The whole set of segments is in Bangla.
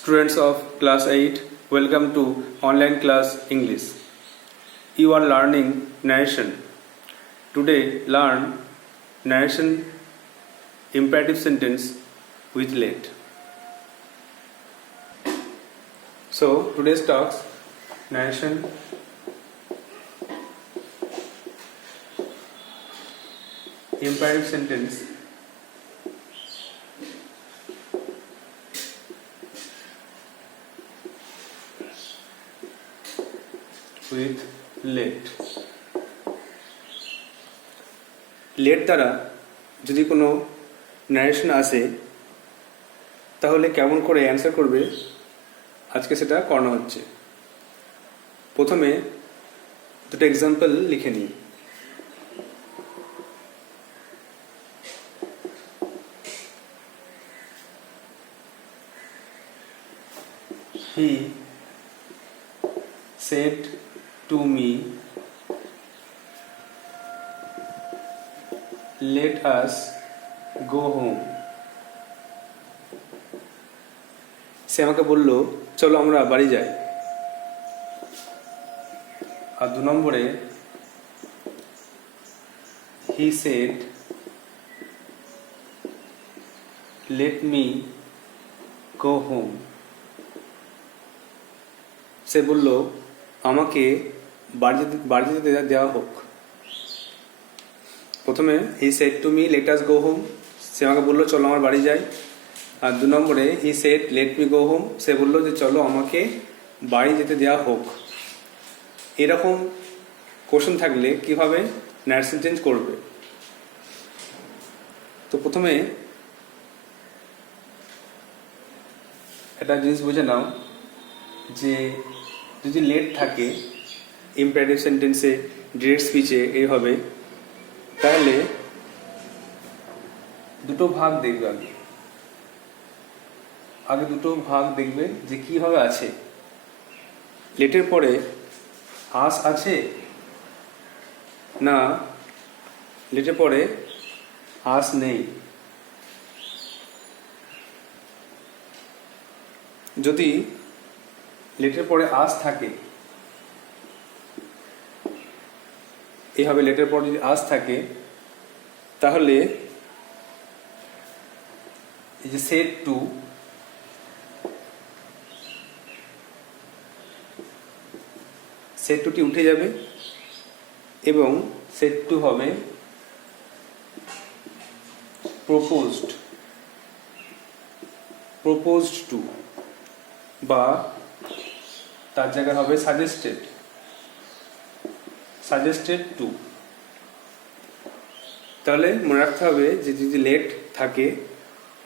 Students of class 8, welcome to online class English. You are learning narration. Today learn narration imperative sentence with let. So today's talks narration imperative sentence with let. let দ্বারা যদি কোনো ন্যারেশন আসে তাহলে কেমন করে অ্যান্সার করবে আজকে সেটা করানো হচ্ছে। প্রথমে দুটো এক্সাম্পল লিখে নিই। He said to me, let us go home. সে আমাকে বলল চলো আমরা বাড়ি যাই। আর 2 নম্বরে he said let me go home. সে বলল আমাকে বাড়ি যেতে দেওয়া হোক। প্রথমে he said to me let us go home, সে আমাকে বললো চলো আমার বাড়ি যাই। আর 2 নম্বরে he said let me go home, সে বললো যে চলো আমাকে বাড়ি যেতে দেওয়া হোক। এরকম কোশ্চেন থাকলে কিভাবে ন্যারেশন চেঞ্জ করবে? তো প্রথমে একটা জিনিস বুঝে নাও যে যদি লেট থাকে ইম্পারেটিভ সেন্টেন্সে ডিরেক্ট স্পিচে এইভাবে, তাহলে দুটো ভাগ দেখবে। আগে দুটো ভাগ দেখবে যে কিভাবে আছে। লেটের পরে আস আছে না লেটের পরে আস নেই। যদি লেটের পরে আস থাকে, এইভাবে লেটের পরে যদি আস থাকে তাহলে এই যে সেড টু, সেড টুটি উঠে যাবে এবং সেড টু হবে প্রপোজড টু, বা তার জায়গায় হবে সাজেস্টেড টু। তাহলে মনে রাখতে হবে যে যদি লেট থাকে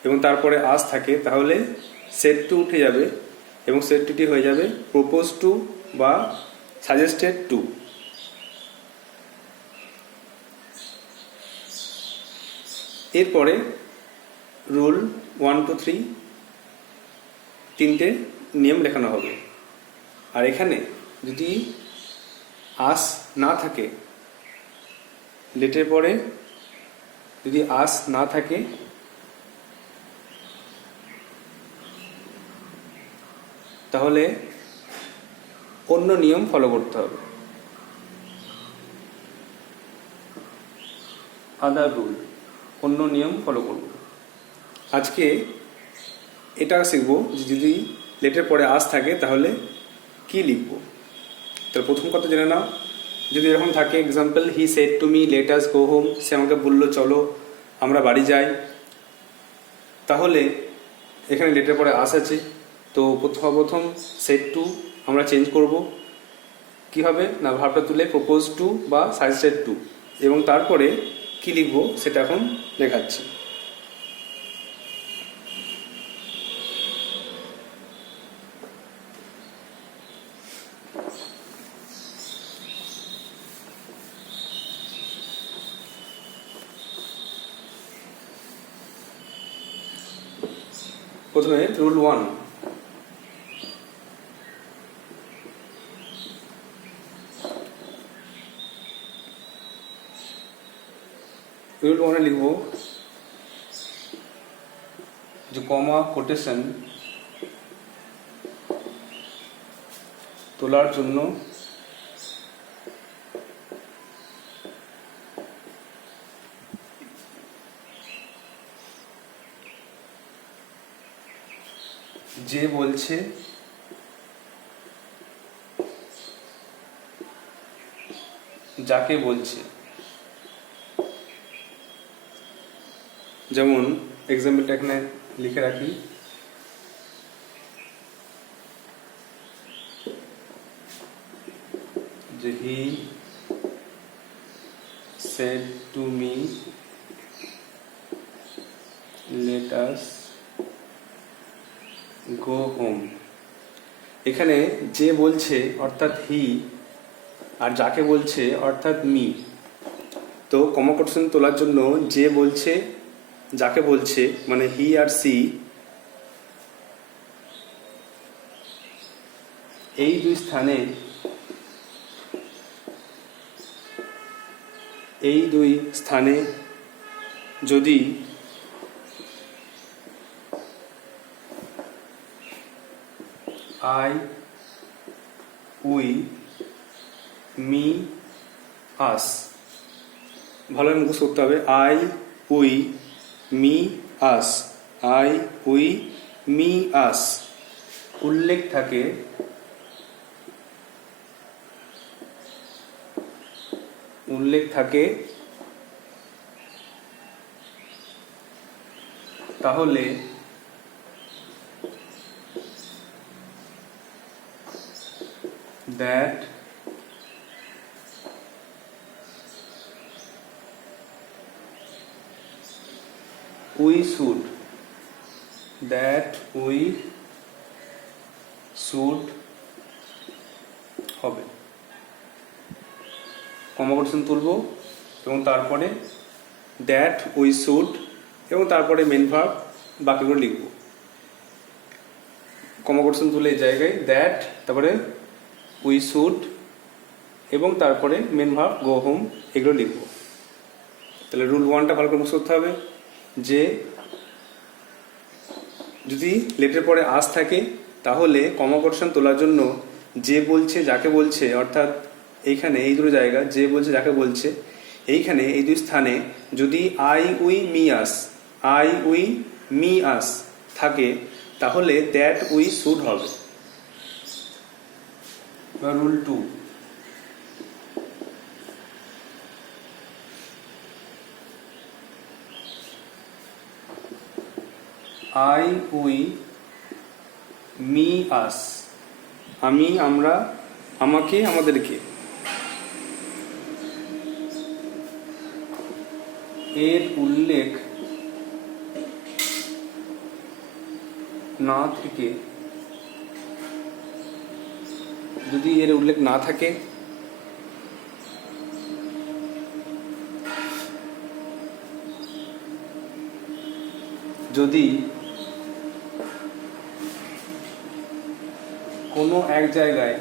এবং তারপরে আস থাকে তাহলে সেড টু উঠে যাবে এবং সেড টুটি হয়ে যাবে প্রপোজ টু বা সাজেস্টেড টু। এরপরে রুল 1 2 3 তিনটে নিয়ম লেখানো হবে। আর এখানে যদি আস না থাকে, লেটের পরে যদি আস না থাকে তাহলে অন্য নিয়ম ফলো করতে হবে, আদার রুল, অন্য নিয়ম ফলো করব। আজকে এটা শিখব যে যদি লেটের পরে আস থাকে তাহলে কি লিখব। তাহলে প্রথম কথা জেনে নাও, যদি এরকম থাকে example he said to me let us go home, সে আমাকে বললো চলো আমরা বাড়ি যাই, তাহলে এখানে লেটের পরে আস আছে। তো প্রথম সেড টু আমরা চেঞ্জ করব কিভাবে না, ভাবটা তুলে প্রপোজ টু বা সাজেস্টেড টু, এবং তারপরে কি লিখব সেটা এখন লেখাচ্ছি। প্রথমে রুল 1, রুল 1 লিখব जो कॉमा कोटेशन তোলার জন্য যে বলছে যাকে বলছে। যেমন এক্সাম্পলটা এখানে লিখে রাখি, যে হি said to me let us go home। এখানে যে বলছে অর্থাৎ হি আর যাকে বলছে অর্থাৎ মি। তো কমা তোলার জন্য যে বলছে যাকে বলছে মানে হি আর সি, এই দুই স্থানে যদি আই, উই, মি, আস, ভালোভাবে মুখস্থ করতে হবে। I, we, me, us, I, we, me, us উল্লেখ থাকে তাহলে that we should হবে। কমা তুলব এবং তারপরে দ্যাট, উই শুড এবং তারপরে মেন ভার্ব বাকিগুলো লিখব। কমা তুলে এই জায়গায় দ্যাট, তারপরে উই শুড এবং তারপরে মেন ভার্ব গো হোম এগুলো লিখব। তাহলে রুল 1টা ভালো করে মুখস্থ করতে হবে, যে যদি লেটের পরে আস থাকে তাহলে কমা তোলার জন্য যে বলছে যাকে বলছে, অর্থাৎ এইখানে এই দুটো জায়গা যে বলছে যাকে বলছে, এইখানে এই দুই স্থানে যদি আই, উই, মি, আস থাকে তাহলে দ্যাট, উই, শুড হবে। রুল 2, আই, উই, মি, আস, আমি, আমরা, আমাকে, আমাদেরকে, এর উল্লেখ না থেকে, যদি এর উল্লেখ না থাকে যদি কোনো এক জায়গায়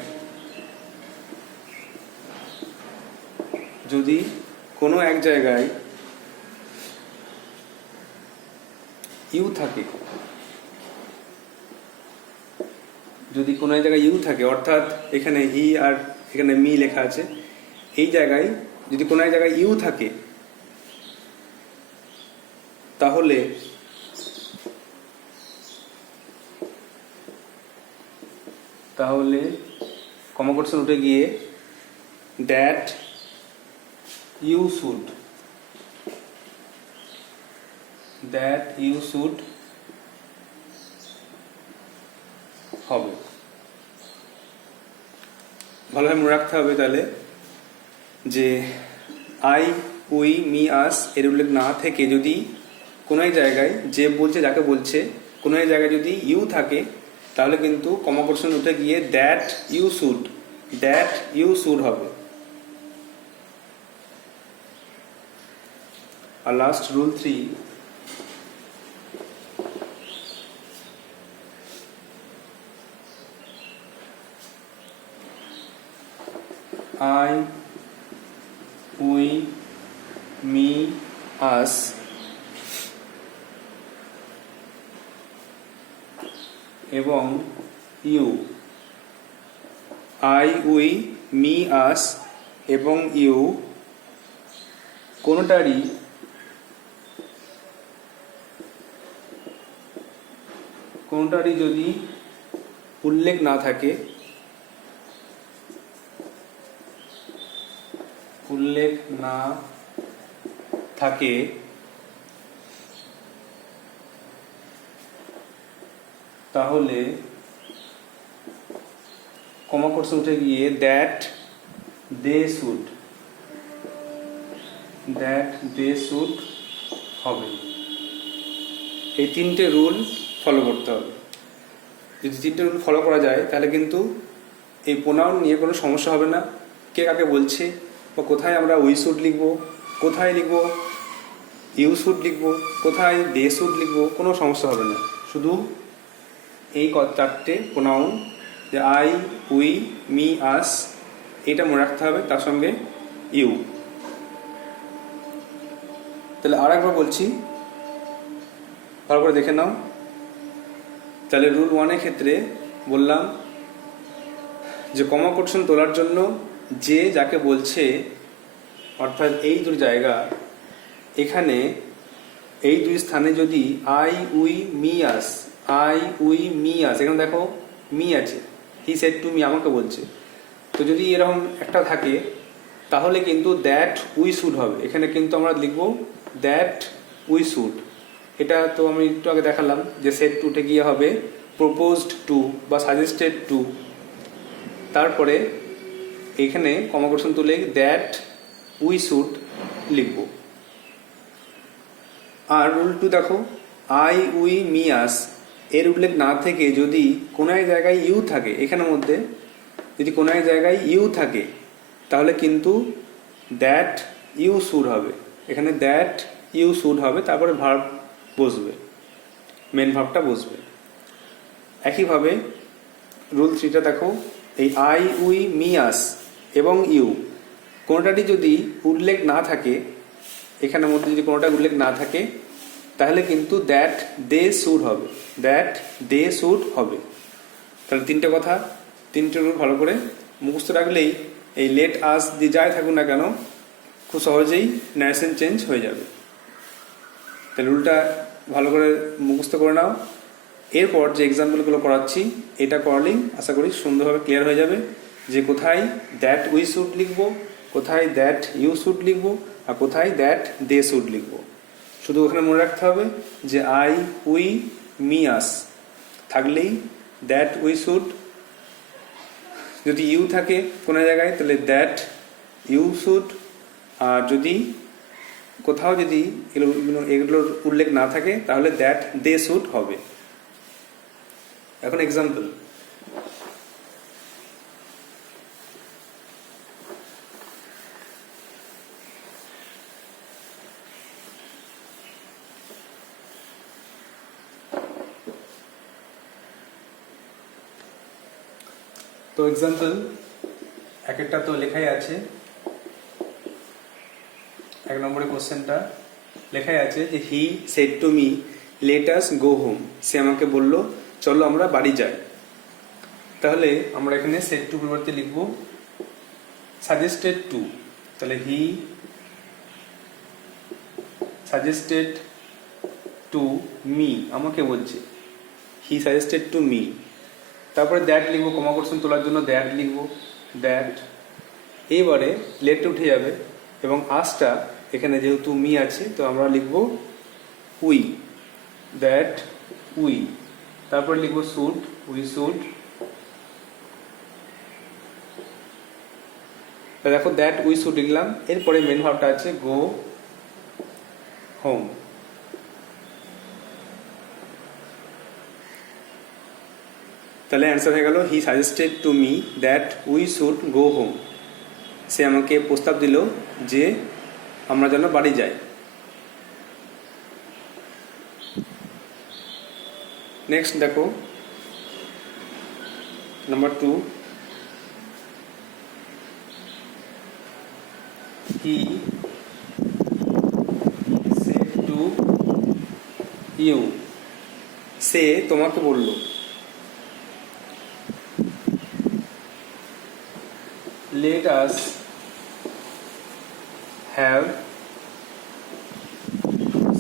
ইউ থাকে, অর্থাৎ এখানে হি আর এখানে মি লেখা আছে, এই জায়গায় যদি কোনো এক জায়গায় ইউ থাকে তাহলে কমা উঠে গিয়ে দ্যাট, ইউ শুড হবে। ভালোভাবে মনে রাখতে হবে তাহলে যে আই, উই, মি, আস এর উল্লেখ না থেকে যদি কোনো এক জায়গায় যে বলছে যাকে বলছে কোনো এক জায়গায় যদি ইউ থাকে তাহলে কিন্তু কমা উঠে গিয়ে দ্যাট, ইউ শুড হবে। আর last rule 3, I, we, me, us এবং you I we me us এবং ইউ কোনোটারই যদি উল্লেখ না থাকে, তাহলে কমা কোর্সে উঠে গিয়ে দ্যাট দে শুড হবে। এই তিনটে রুল ফলো করতে হবে। যদি তিনটে রুল ফলো করা যায় তাহলে কিন্তু এই প্রোনাউন নিয়ে কোনো সমস্যা হবে না। কে কাকে বলছে বা কোথায় আমরা উই শুড লিখবো, কোথায় লিখবো ইউ শুড লিখবো, কোথায় দে শুড লিখবো, কোনো সমস্যা হবে না। শুধু এই চারটে প্রোনাউন যে আই উই মি আস এটা মনে রাখতে হবে, তার সঙ্গে ইউ। তাহলে আর একবার বলছি, ভালো করে দেখে নাও। তাহলে রুল 1-এর ক্ষেত্রে বললাম যে কমা কোটেশন তোলার জন্য যে যাকে বলছে, অর্থাৎ এই দুই জায়গা, এখানে এই দুই স্থানে যদি আই উই মি আস, এখানে দেখো মি আছে, হি সেড টু মি, আমাকে বলছে। তো যদি এরকম একটা থাকে তাহলে কিন্তু দ্যাট উই শুড হবে। এখানে কিন্তু আমরা লিখব দ্যাট উই শুড। এটা তো আমি একটু আগে দেখালাম যে সেড টুতে গিয়ে হবে প্রপোজড টু বা সাজেস্টেড টু। তারপরে এখানে কমা কোটেশন তুলে দ্যাট উই শুড লিখব। আর রুল 2 দেখো, আই উই মি আস এর উল্লেখ না থেকে যদি কোনো এক জায়গায় ইউ থাকে, এখানের মধ্যে যদি কোনো এক জায়গায় ইউ থাকে তাহলে কিন্তু দ্যাট ইউ শুড হবে। এখানে দ্যাট ইউ শুড হবে, তারপরে ভার্ব বসবে, মেন ভার্বটা বসবে। একইভাবে রুল 3টা দেখো, এই আই উই মি আস এবং ইউ কোনোটাটি যদি উল্লেখ না থাকে, এখানের মধ্যে যদি কোনোটা উল্লেখ না থাকে তাহলে কিন্তু দ্যাট দে শুড হবে, তাহলে তিনটে কথা, তিনটে রুল ভালো করে মুখস্থ রাখলেই এই লেট আস দিয়ে যাই থাকুক না কেন খুব সহজেই ন্যারেশন চেঞ্জ হয়ে যাবে। তাহলে রুলটা ভালো করে মুখস্থ করে নাও। এরপর যে এক্সাম্পলগুলো করাচ্ছি এটা করালেই আশা করি সুন্দরভাবে ক্লিয়ার হয়ে যাবে যে কোথায় দ্যাট উই শুড লিখবো, কোথায় দ্যাট ইউ শুড লিখবো, আর কোথায় দ্যাট দে শুড লিখবো। শুধু ওখানে মনে রাখতে হবে যে আই উই মি আস থাকলেই দ্যাট উই শুড, যদি ইউ থাকে কোনো জায়গায় তাহলে দ্যাট ইউ শুড, আর যদি কোথাও যদি এগুলোর উল্লেখ না থাকে তাহলে দ্যাট দে শুড হবে। এখন এক্সাম্পল, তো এক্সাম্পল এক একটা তো লেখাই আছে। 1 নম্বরের কোশ্চেনটা লেখাই আছে যে he said to me let us go home, সে আমাকে বলল চলো আমরা বাড়ি যাই। তাহলে আমরা এখানে সেড টু পরিবর্তে লিখব সাজেস্টেড টু। তাহলে হি সাজেস্টেড টু মি, আমাকে বলছে হি সাজেস্টেড টু মি। তারপরে দ্যাট লিখবো, কমা কোটেশন তোলার জন্য দ্যাট লিখবো, দ্যাট। এইবারে লেটটা উঠে যাবে এবং আসটা এখানে যেহেতু মি আছে তো আমরা লিখবো উই, দ্যাট উই। তারপরে লিখবো শুড, উই শুড। দেখো দ্যাট উই শুড লিখলাম, এরপরে মেন ভার্বটা আছে গো হোম। তাহলে অ্যান্সার হয়ে গেল he suggested to me that we should go home. সে আমাকে প্রস্তাব দিল যে আমরা যেন বাড়ি যাই। নেক্সট দেখো number 2, he said to you, সে তোমাকে বলল। let us have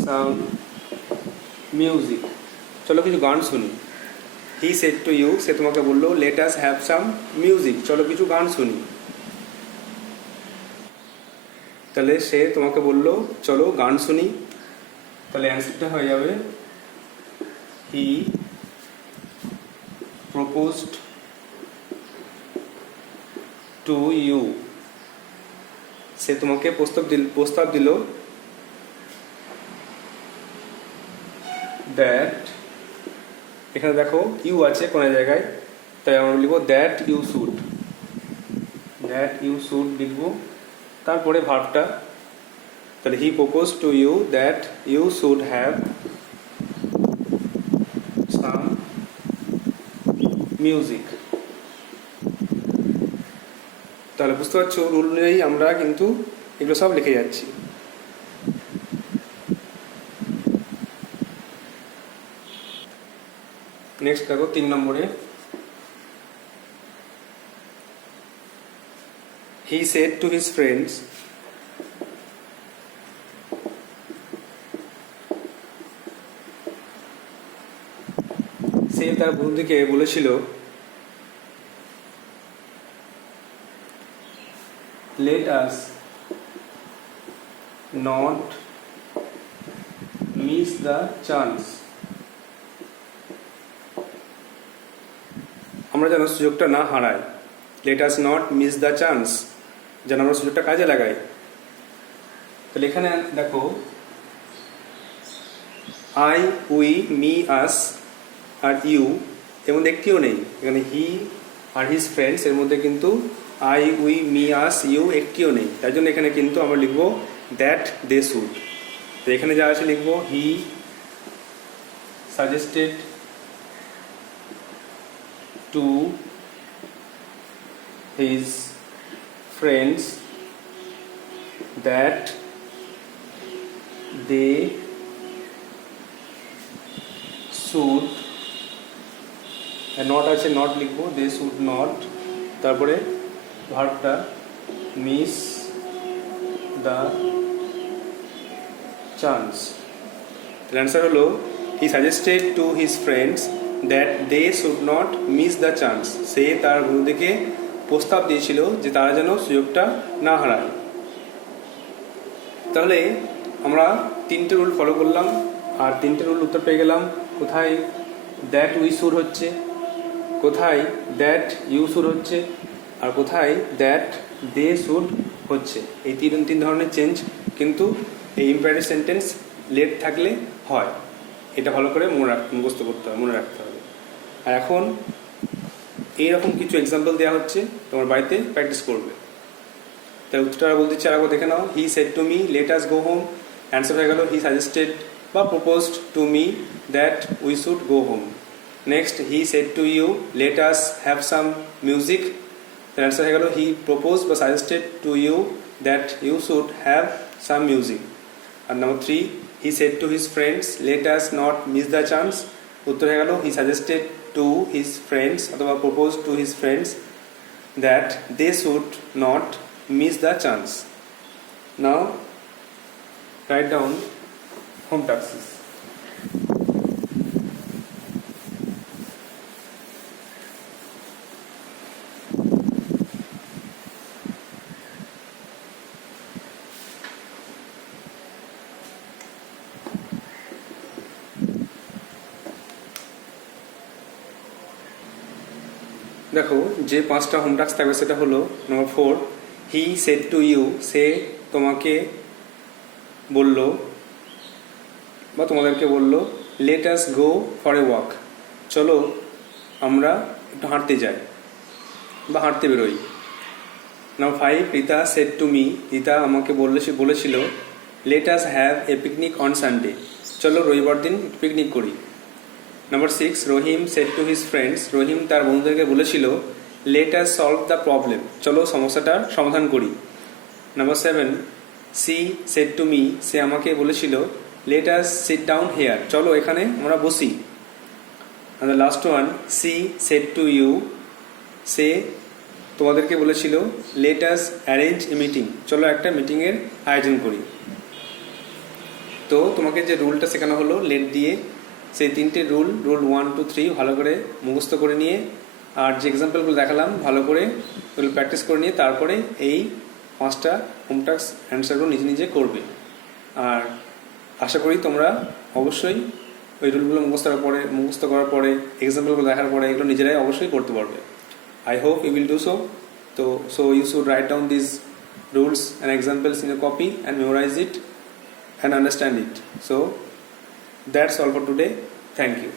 some music, চলো কিছু গান শুনি। হি সেড টু ইউ, সে তোমাকে বললো let us have some music, চলো কিছু গান শুনি। তাহলে সে তোমাকে বললো চলো গান শুনি, তাহলে অ্যান্সারটা হয়ে যাবে হি প্রপোজড টু ইউ, সে তোমাকে প্রস্তাব দিল দ্যাট, এখানে দেখো ইউ আছে কোনো জায়গায়, তাই আমরা লিখবো দ্যাট ইউ শুড লিখবো, তারপরে ভার্বটা, তাহলে he propose to you that you should have some music. তাহলে বুঝতে পারছো রুল অনুযায়ী আমরা কিন্তু এগুলো সব লিখে যাচ্ছি। নেক্সট দেখো 3 নম্বরে, he said to his friends, সে তার বন্ধুকে বলেছিল let us not miss the chance, আমরা যেন সুযোগটা না হারাই। let us not miss the chance, যেন আমরা সুযোগটা কাজে লাগাই। তাহলে এখানে দেখো আই, উই, মি, আস আর ইউ এর মধ্যে একটিও নেই, এখানে হি আর হিজ ফ্রেন্ডস এর মধ্যে কিন্তু I, we, me, us, you একটিও নেই, তাই জন্য এখানে কিন্তু আমরা লিখবো দ্যাট দে শুড। তো এখানে যা আছে লিখবো he suggested to his friends that they should, not আছে নট লিখবো, দে শুড নট, তারপরে ভার্বটা মিস দ্য চান্স। তাহলে অ্যান্সার হলো he suggested to his friends that they should not miss the chance, সে তার বন্ধুদেরকে প্রস্তাব দিয়েছিল যে তারা যেন সুযোগটা না হারায়। তাহলে আমরা 3টে রুল ফলো করলাম, আর 3টে রুল উত্তর পেয়ে গেলাম। কোথায় দ্যাট উই শুড হচ্ছে, কোথায় দ্যাট ইউ শুড হচ্ছে, আর কোথায় দ্যাট দে শুড হচ্ছে। এই তিন ধরনের চেঞ্জ কিন্তু এই ইম্পারেটিভ সেন্টেন্স লেট থাকলে হয়, এটা ভালো করে মুখস্থ করতে হবে, মনে রাখতে হবে। আর এখন এইরকম কিছু এক্সাম্পল দেওয়া হচ্ছে, তোমার বাড়িতে প্র্যাকটিস করবে। তাই উত্তরটা বলতে চাই, আগে দেখে নাও। He said to me let us go home, answer হয়ে গেল হি সাজেস্টেড বা proposed to me that we should go home. Next he said to you let us have some music, answer হয়ে গেল হি প্রপোজ বা suggested to you that you should have some music. আর number 3 he said to his friends let us not miss the chance, উত্তর হয়ে গেল he suggested to his friends অথবা propose to his friends that they should not miss the chance. Now write down home taxes. দেখো যে 5টা হোম টাস্ক থাকবে সেটা হলো number 4 he said to you, সে তোমাকে বলল বা তোমাদেরকে বলল let us go for a walk, চলো আমরা একটু হাঁটতে যাই বা হাঁটতে বেরোই। Number 5 Rita said to me, Rita আমাকে বলেছিল let us have a picnic on Sunday, চলো রবিবার দিন পিকনিক করি। Number 6 Rahim said to his friends, Rahim তার বন্ধুদেরকে বলেছিল let us solve the problem, চলো সমস্যাটার সমাধান করি। Number 7 she said to me, সে আমাকে বলেছিল let us sit down here, চলো এখানে আমরা বসি। and the last one, she said to you, সে তোমাদেরকে বলেছিল let us arrange a meeting, চলো একটা মিটিংয়ের আয়োজন করি। তো তোমাকে যে রুলটা শেখানো হলো লেট দিয়ে, সেই তিনটে রুল 1 2 3 ভালো করে মুখস্থ করে নিয়ে, আর যে এক্সাম্পলগুলো দেখালাম ভালো করে ওগুলো প্র্যাকটিস করে নিয়ে তারপরে এই 5টা হোম টাস্ক অ্যান্সারগুলো নিজে নিজে করবে। আর আশা করি তোমরা অবশ্যই ওই রুলগুলো মুখস্থ করার পরে এক্সাম্পলগুলো দেখার পরে এগুলো নিজেরাই অবশ্যই করতে পারবে। I hope you will do so. So you should write down these rules and examples in a copy and memorize it and understand it. So that's all for today. Thank you.